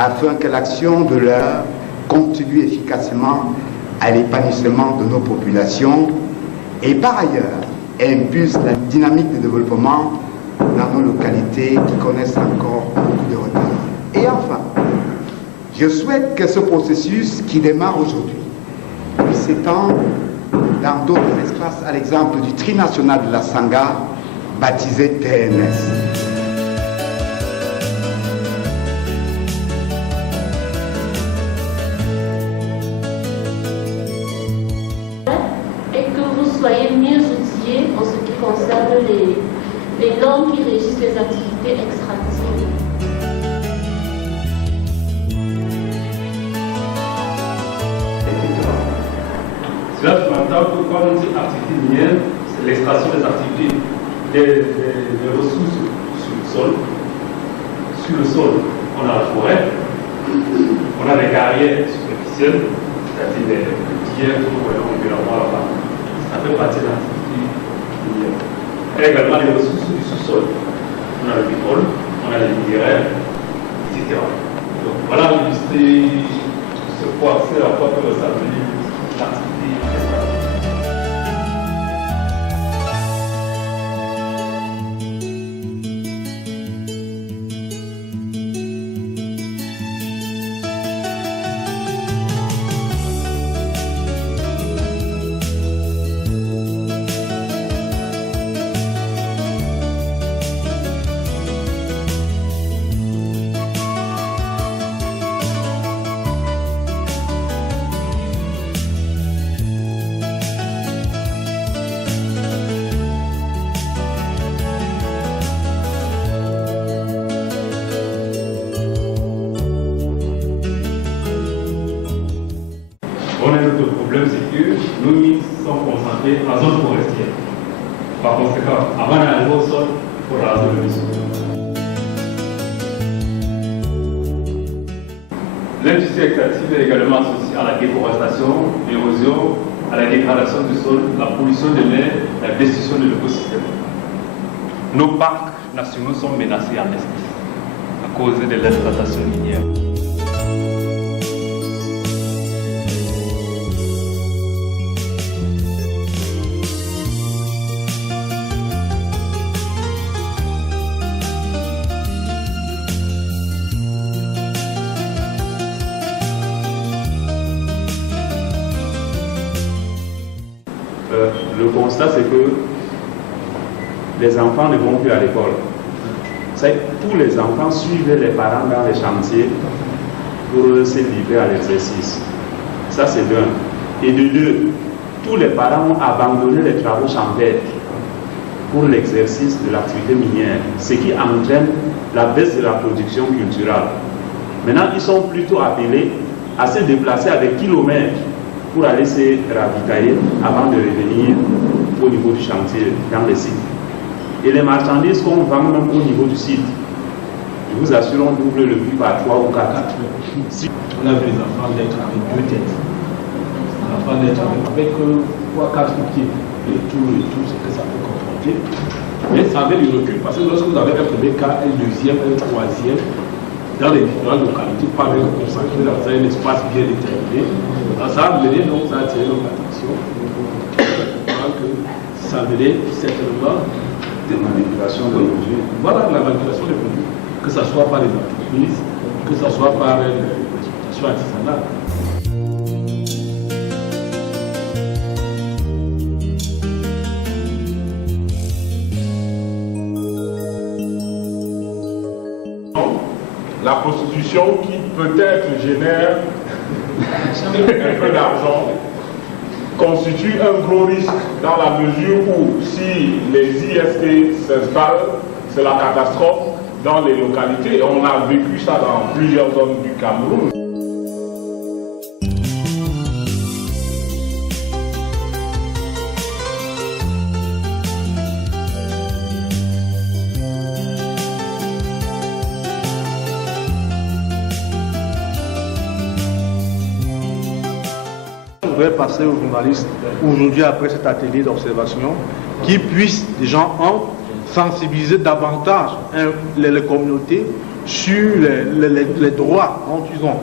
afin que l'action de l'heure contribue efficacement à l'épanouissement de nos populations et par ailleurs impulse la dynamique de développement dans nos localités qui connaissent encore beaucoup de retard. Et enfin, je souhaite que ce processus qui démarre aujourd'hui puisse s'étendre dans d'autres espaces, à l'exemple du trinational de la Sangha, baptisé TNS. Et que vous soyez mieux outillés en ce qui concerne les normes qui régissent les activités extractives. Cela sous-entend que quand on dit activité minière, c'est l'extraction des activités des ressources sur le sol. Sur le sol, on a la forêt, on a les carrières superficielles, c'est-à-dire les pierres que nous voyons régulièrement là-bas. Ça fait partie de l'activité minière. Et également les ressources du sous-sol. On a le pétrole, on a les minerais, etc. Donc voilà illustrer ce quoi c'est à quoi peut ressembler l'activité. Le problème, c'est que nos mines sont concentrées en zone forestière. Par conséquent, avant d'arriver au sol, il faut raser le sol. L'industrie extractive est également associée à la déforestation, l'érosion, à la dégradation du sol, la pollution de l'air, la destruction de l'écosystème. Nos parcs nationaux sont menacés en espèces à cause de l'exploitation minière. Le constat, c'est que les enfants ne vont plus à l'école. Tous les enfants suivent les parents dans les chantiers pour se livrer à l'exercice. Ça, c'est d'un. Et de deux, tous les parents ont abandonné les travaux champêtres pour l'exercice de l'activité minière, ce qui entraîne la baisse de la production culturelle. Maintenant, ils sont plutôt appelés à se déplacer à des kilomètres pour aller se ravitailler avant de revenir au niveau du chantier, dans les sites. Et les marchandises qu'on vend même au niveau du site, je vous assure, on double le prix par 3 ou 4. On a vu les enfants d'être avec 2 têtes. Les enfants d'être avec 3 ou 4 pieds. Et tout ce que ça peut comporter. Mais ça avait du recul parce que lorsque vous avez un premier cas, un deuxième, un troisième, dans les différentes localités, pas même concentré dans un espace bien déterminé, ça a mené, donc ça a attiré notre attention. Ça a mené certainement des manipulations de produits. Voilà, la manipulation des produits, que ce soit par les entreprises, que ce soit par l'exploitation artisanale. La prostitution qui peut-être génère un peu d'argent constitue un gros risque dans la mesure où si les IST s'installent, c'est la catastrophe dans les localités. On a vécu ça dans plusieurs zones du Cameroun. Je voudrais passer aux journalistes aujourd'hui après cet atelier d'observation qui puissent, des gens, sensibiliser davantage les communautés sur les droits dont ils ont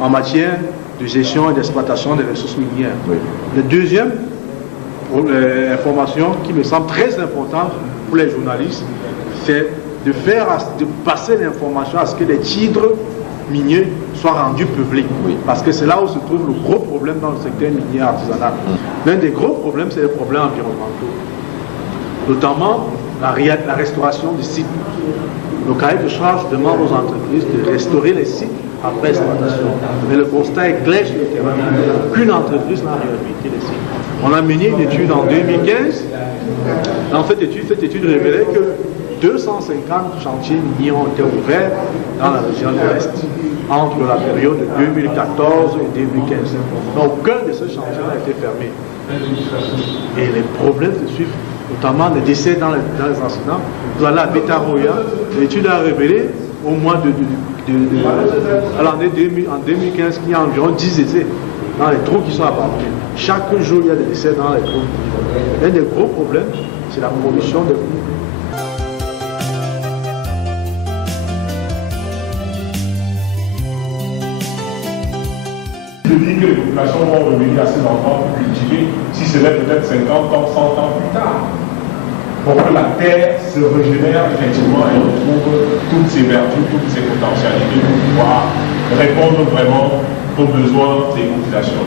en matière de gestion et d'exploitation des ressources minières. Oui. La deuxième information qui me semble très importante pour les journalistes, c'est de passer l'information à ce que les titres miniers soient rendus publics. Oui. Parce que c'est là où se trouve le gros problème dans le secteur minier artisanal. L'un des gros problèmes, c'est les problèmes environnementaux. Notamment la restauration des sites. Le cahier de charge demande aux entreprises de restaurer les sites après exploitation. Mais le constat est clair sur le terrain. Aucune entreprise n'a réhabilité les sites. On a mené une étude en 2015. Dans cette étude révélait que 250 chantiers miniers ont été ouverts dans la région de l'Est entre la période de 2014 et 2015. Donc aucun de ces chantiers n'a été fermé. Et les problèmes se suivent, notamment les décès dans les incidents. Vous allez à Betaroya, l'étude a révélé au mois à l'année 2015 qu'il y a environ 10 décès dans les trous qui sont abandonnés. Chaque jour, il y a des décès dans les trous. L'un des gros problèmes, c'est la pollution des trous. Je dis que les populations vont revenir à ces enfants pour cultiver, si ce n'est peut-être 50 ans, 100 ans plus tard. Pour que la terre se régénère effectivement et retrouve toutes ses vertus, toutes ses potentialités pour pouvoir répondre vraiment aux besoins des populations.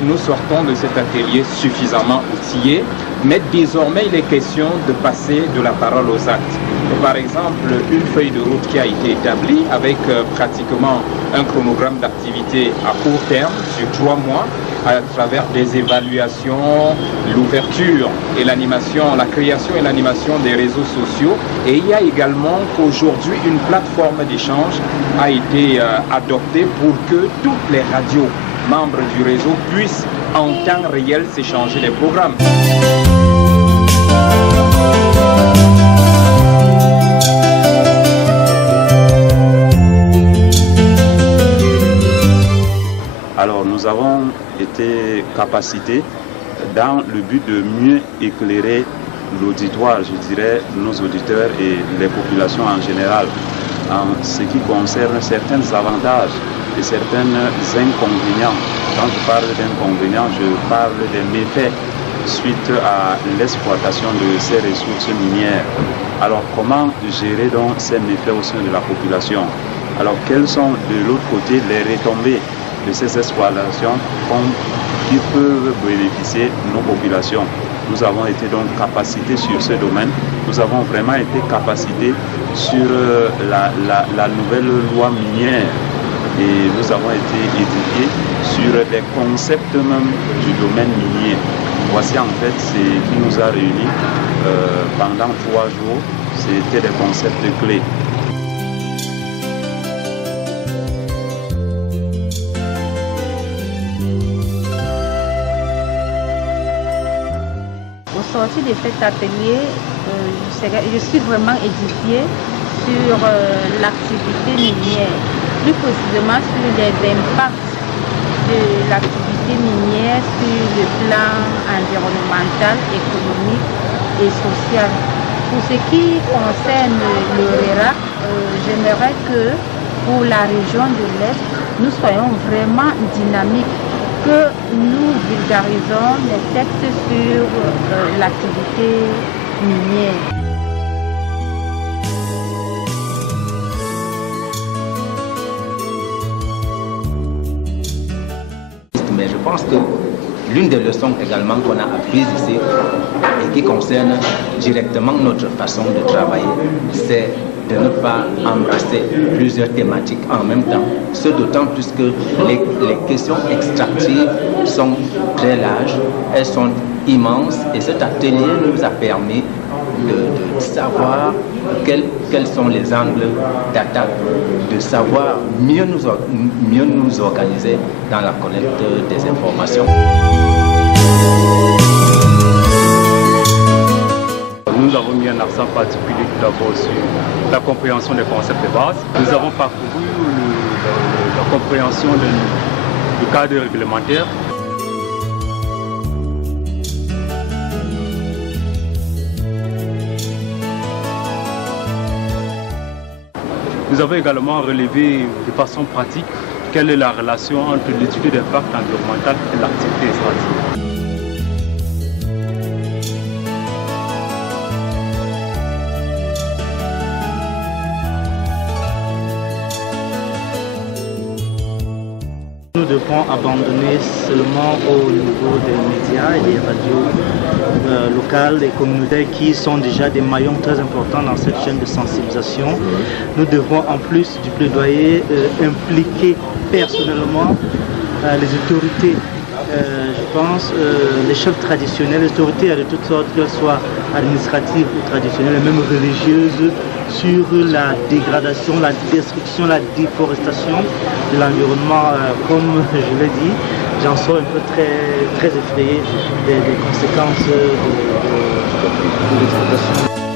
Nous sortons de cet atelier suffisamment outillés, mais désormais il est question de passer de la parole aux actes. Par exemple, une feuille de route qui a été établie avec pratiquement un chronogramme d'activité à court terme sur 3 mois, à travers des évaluations, l'ouverture et l'animation, la création et l'animation des réseaux sociaux. Et il y a également qu'aujourd'hui une plateforme d'échange a été adoptée pour que toutes les radios membres du réseau puissent en temps réel s'échanger les programmes. Alors nous avons été capacités dans le but de mieux éclairer l'auditoire, je dirais, nos auditeurs et les populations en général, en ce qui concerne certains avantages et certains inconvénients. Quand je parle d'inconvénients, je parle des méfaits suite à l'exploitation de ces ressources minières. Alors comment gérer donc ces méfaits au sein de la population? Alors quelles sont de l'autre côté les retombées de ces exploitations qui peuvent bénéficier nos populations? Nous avons été donc capacités sur ce domaine. Nous avons vraiment été capacités sur la nouvelle loi minière. Et nous avons été éduqués sur les concepts même du domaine minier. Voici en fait ce qui nous a réunis pendant 3 jours. C'était des concepts clés. Au sortir de cet atelier, je suis vraiment édifiée sur l'activité minière, plus précisément sur les impacts de l'activité minière sur le plan environnemental, économique et social. Pour ce qui concerne le RERA, j'aimerais que pour la région de l'Est, nous soyons vraiment dynamiques, que nous vulgarisons les textes sur l'activité minière. Mais je pense que l'une des leçons également qu'on a apprises ici et qui concerne directement notre façon de travailler, c'est de ne pas embrasser plusieurs thématiques en même temps. Ce d'autant plus que les questions extractives sont très larges, elles sont immenses et cet atelier nous a permis de savoir quels sont les angles d'attaque, de savoir mieux nous organiser dans la collecte des informations. Nous avons mis un accent particulier tout d'abord sur la compréhension des concepts de base. Nous avons parcouru la compréhension du cadre réglementaire. Nous avons également relevé de façon pratique quelle est la relation entre l'étude d'impact environnemental et l'activité extractive. Nous devons abandonner seulement au niveau des médias et des radios locales et communautaires qui sont déjà des maillons très importants dans cette chaîne de sensibilisation. Nous devons en plus du plaidoyer impliquer personnellement les autorités, je pense, les chefs traditionnels, les autorités de toutes sortes, qu'elles soient administratives ou traditionnelles, et même religieuses, sur la dégradation, la destruction, la déforestation de l'environnement. Comme je l'ai dit, j'en sors un peu très effrayé des conséquences de l'exploitation.